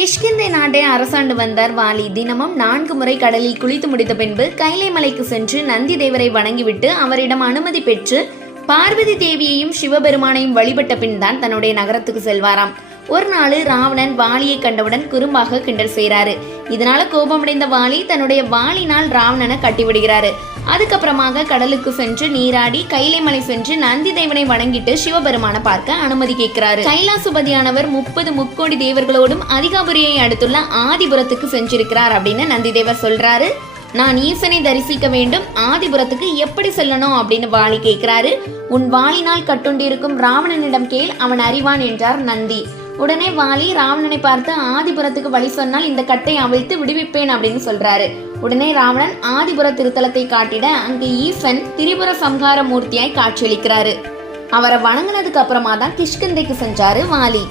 கிஷ்கிந்தை நாட்டை அரசாண்டு வந்தார் வாலி. தினமும் நான்கு முறை கடலில் குளித்து முடித்த பின்பு கைலை மலைக்கு சென்று நந்தி தேவரை வணங்கிவிட்டு அவரிடம் அனுமதி பெற்று பார்வதி தேவியையும் சிவபெருமானையும் வழிபட்ட பின் தான் தன்னுடைய நகரத்துக்கு செல்வாராம். ஒரு நாள் ராவணன் வாலியை கண்டவுடன் குறும்பாக கிண்டல் செய்கிறாரு. இதனால கோபமடைந்த வாலி தன்னுடைய வாளினால் ராவணனை கட்டிவிடுகிறாரு. அதுக்கப்புறமாக கடலுக்கு சென்று நீராடி கைலைமலை சென்று நந்தி தேவனை வணங்கிட்டு சிவபெருமானை பார்க்க அனுமதி கேட்கிறாரு. கைலாசுபதியானவர் முப்பது முக்கோடி தேவர்களோடும் அதிகாபுரியை அடுத்துள்ள ஆதிபுரத்துக்கு சென்றிருக்கிறார் அப்படின்னு நந்தி தேவர் சொல்றாரு. நான் ஈசனை தரிசிக்க வேண்டும் ஆதிபுரத்துக்கு எப்படி செல்லணும் அப்படின்னு வாலி கேட்கிறாரு. உன் வாளினால் கட்டுண்டிருக்கும் ராவணனிடம் கேள் அவன் அறிவான் என்றார் நந்தி. உடனே வாலி ராவணனை பார்த்து ஆதிபுரத்துக்கு வழி சொன்னால் இந்த கட்டை அவிழ்த்து விடுவிப்பேன் அப்படின்னு சொல்றாரு. உடனே ராவணன் ஆதிபுர திருத்தலத்தை காட்டிட அங்கு ஈசன் திரிபுர சம்ஹார மூர்த்தியாய் காட்சியளிக்கிறாரு. அவரை வணங்கினதுக்கு அப்புறமா தான் கிஷ்கந்தைக்கு சென்றாரு வாலி.